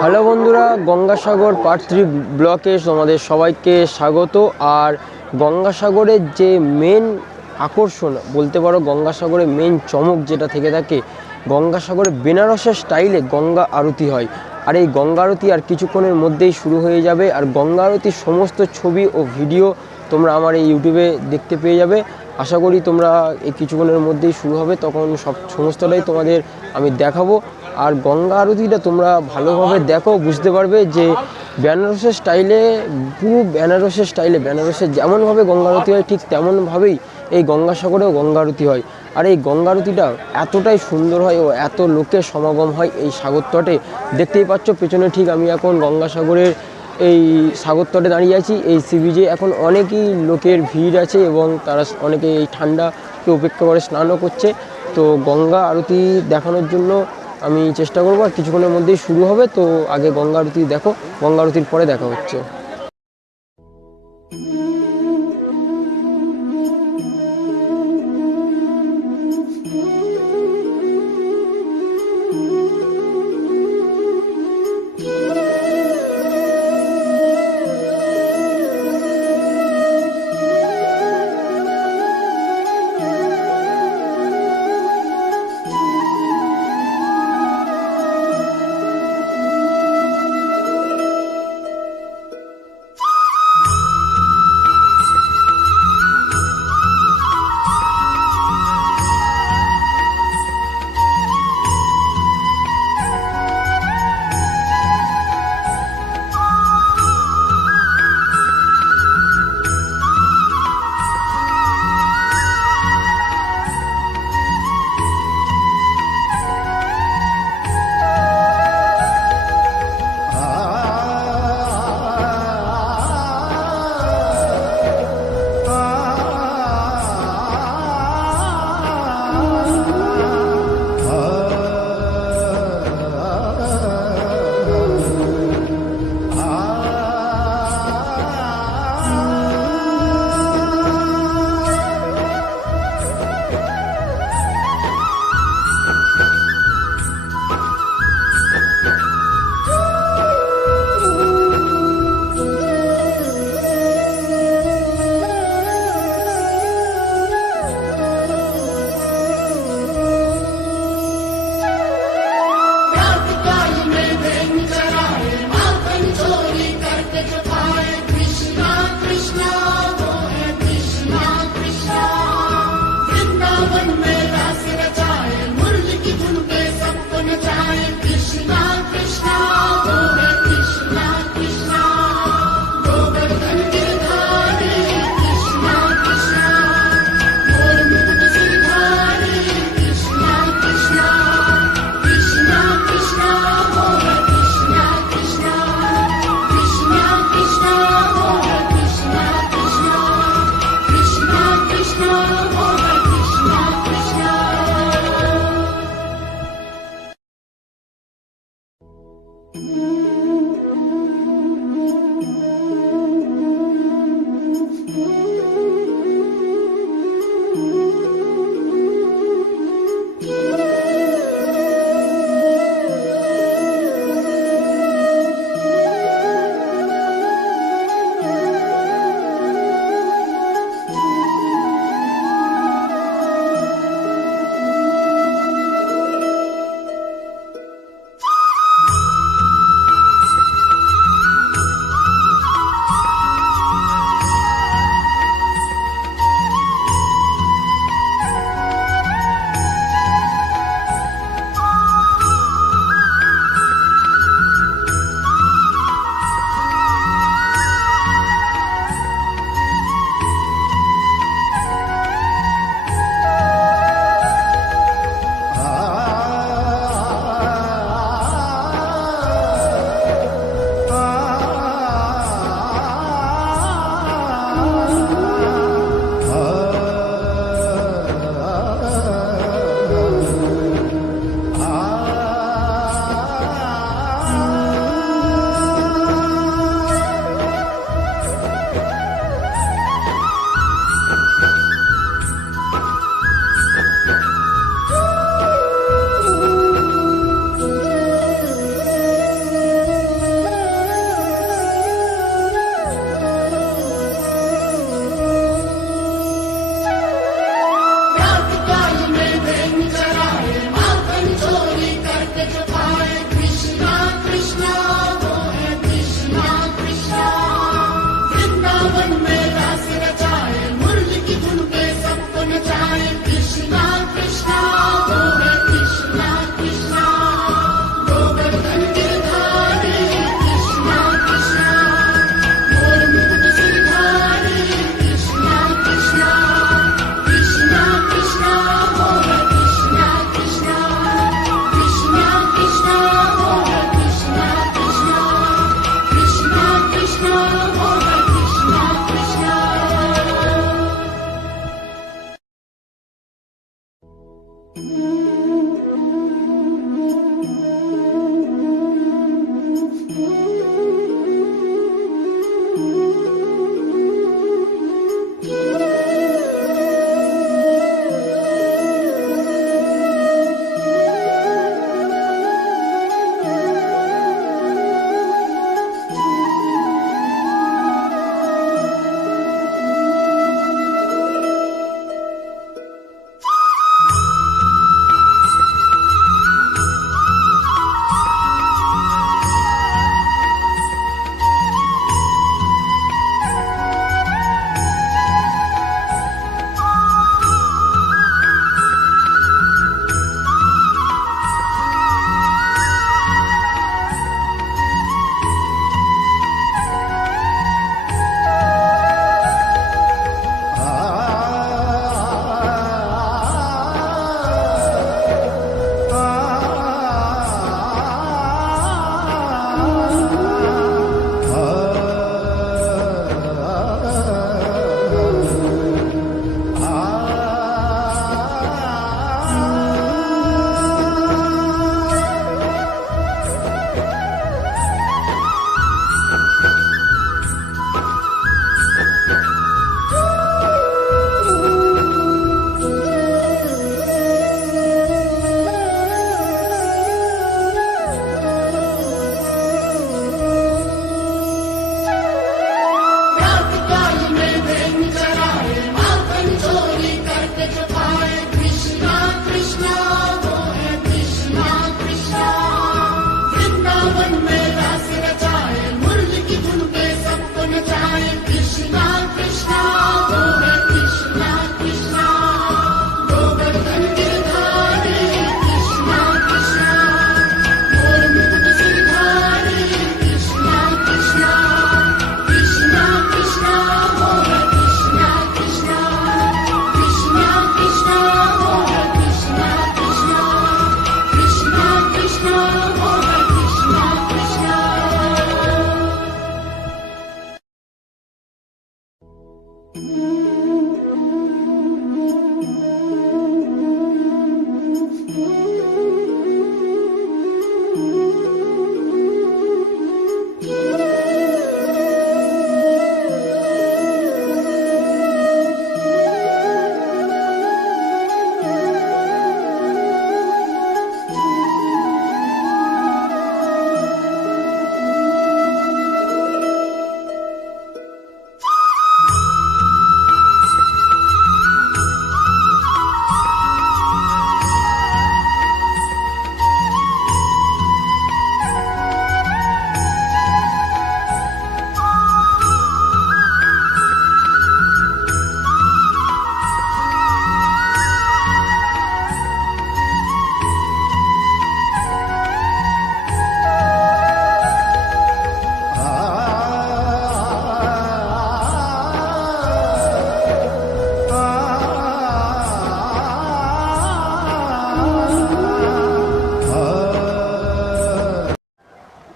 Hello বন্ধুরা, Gangasagar part 3 ব্লকে তোমাদের সবাইকে স্বাগত। আর গঙ্গাসাগরের যে মেন আকর্ষণ বলতে পারো, গঙ্গাসাগরের মেন চমক যেটা থেকে থাকে, গঙ্গাসাগরে বেনারসের স্টাইলে গঙ্গা আরতি হয়। আর এই গঙ্গা আরতি আর কিছুক্ষণের মধ্যেই শুরু হয়ে যাবে। আর গঙ্গা আরতির সমস্ত ছবি ও ভিডিও তোমরা আমার এই ইউটিউবে দেখতে পেয়ে যাবে। আশা করি তোমরা এই কিছুক্ষণের মধ্যেই শুরু হবে, তখন সমস্তটাই তোমাদের আমি দেখাবো। আর গঙ্গা আরতিটা তোমরা ভালোভাবে দেখো, বুঝতে পারবে যে বেনারসের স্টাইলে, পুরো বেনারসের স্টাইলে, বেনারসের যেমনভাবে গঙ্গা আরতি হয় ঠিক তেমনভাবেই এই গঙ্গাসাগরেও গঙ্গা আরতি হয়। আর এই গঙ্গা আরতিটা এতটাই সুন্দর হয় ও এত লোকের সমাগম হয় এই সাগর তটে। দেখতেই পাচ্ছ পেছনে, ঠিক আমি এখন গঙ্গাসাগরের এই সাগর তটে দাঁড়িয়ে আছি। এই সি বিচে এখন অনেকই লোকের ভিড় আছে এবং তারা অনেকে এই ঠান্ডাকে উপেক্ষা করে স্নানও করছে। তো গঙ্গা আরতি দেখানোর জন্য আমি চেষ্টা করবো, আর কিছুক্ষণের মধ্যেই শুরু হবে। তো আগে গঙ্গা আরতি দেখো, গঙ্গা আরতির পরে দেখা হচ্ছে।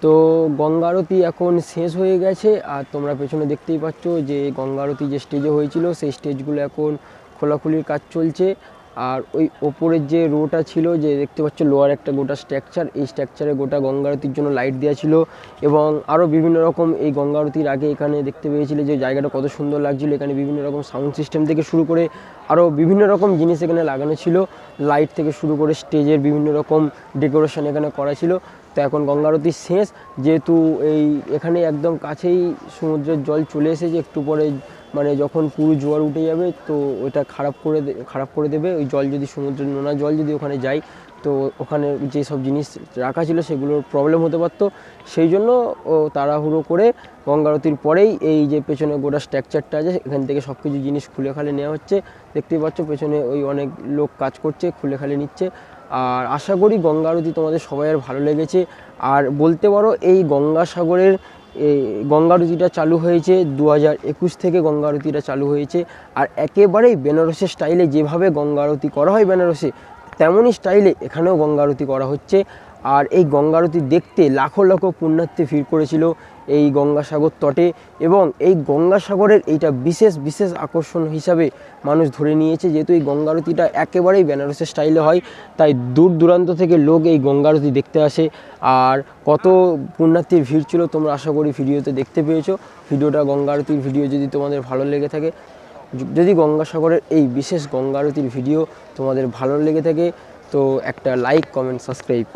তো গঙ্গা আরতি এখন শেষ হয়ে গেছে, আর তোমরা পেছনে দেখতেই পাচ্ছ যে গঙ্গা আরতি যে স্টেজে হয়েছিল সেই স্টেজগুলো এখন খোলাখুলির কাজ চলছে। আর ওই ওপরের যে রোটা ছিল, যে দেখতে পাচ্ছ লোয়ার একটা গোটা স্ট্রাকচার, এই স্ট্রাকচারে গোটা গঙ্গা আরতির জন্য লাইট দেওয়া ছিল। এবং আরও বিভিন্ন রকম এই গঙ্গা আরতির আগে এখানে দেখতে পেয়েছিলে যে জায়গাটা কত সুন্দর লাগছিল। এখানে বিভিন্ন রকম সাউন্ড সিস্টেম থেকে শুরু করে আরও বিভিন্ন রকম জিনিস এখানে লাগানো ছিল, লাইট থেকে শুরু করে স্টেজের বিভিন্ন রকম ডেকোরেশন এখানে করা ছিল। তো এখন গঙ্গা আরতি শেষ, যেহেতু এই এখানে একদম কাছেই সমুদ্রের জল চলে এসেছে, একটু পরে মানে যখন পুরো জোয়ার উঠে যাবে তো ওইটা খারাপ করে দেবে। ওই জল যদি সমুদ্রের নোনা জল যদি ওখানে যায় তো ওখানে যেসব জিনিস রাখা ছিল সেগুলোর প্রবলেম হতে পারতো। সেই জন্য ও তাড়াহুড়ো করে গঙ্গা আরতির পরেই এই যে পেছনে গোটা স্ট্রাকচারটা আছে এখান থেকে সব কিছু জিনিস খুলে খালে নেওয়া হচ্ছে। দেখতেই পাচ্ছ পেছনে ওই অনেক লোক কাজ করছে, খুলে খালে নিচ্ছে। আর আশা করি গঙ্গা আরতি তোমাদের সবাই ভালো লেগেছে। আর বলতে পারো এই গঙ্গাসাগরের এই গঙ্গা আরতিটা চালু হয়েছে 2021 থেকে গঙ্গা আরতিটা চালু হয়েছে। আর একেবারেই বেনারসের স্টাইলে, যেভাবে গঙ্গা আরতি করা হয় বেনারসে তেমনই স্টাইলে এখানেও গঙ্গা আরতি করা হচ্ছে। আর এই গঙ্গা আরতি দেখতে লাখো লাখো পুণ্যার্থী ভিড় করেছিল এই গঙ্গাসাগর তটে। এবং এই গঙ্গাসাগরের এইটা বিশেষ আকর্ষণ হিসাবে মানুষ ধরে নিয়েছে, যেহেতু এই গঙ্গা আরতিটা একেবারেই বেনারসের স্টাইলে হয়, তাই দূর দূরান্ত থেকে লোক এই গঙ্গা আরতি দেখতে আসে। আর কত পুণ্যার্থীর ভিড় ছিল তোমরা আশা করি ভিডিওতে দেখতে পেয়েছো। ভিডিওটা গঙ্গা আরতির ভিডিও যদি তোমাদের ভালো লেগে থাকে, যদি গঙ্গাসাগরের এই বিশেষ গঙ্গা আরতির ভিডিও তোমাদের ভালো লেগে থাকে তো একটা লাইক, কমেন্ট, সাবস্ক্রাইব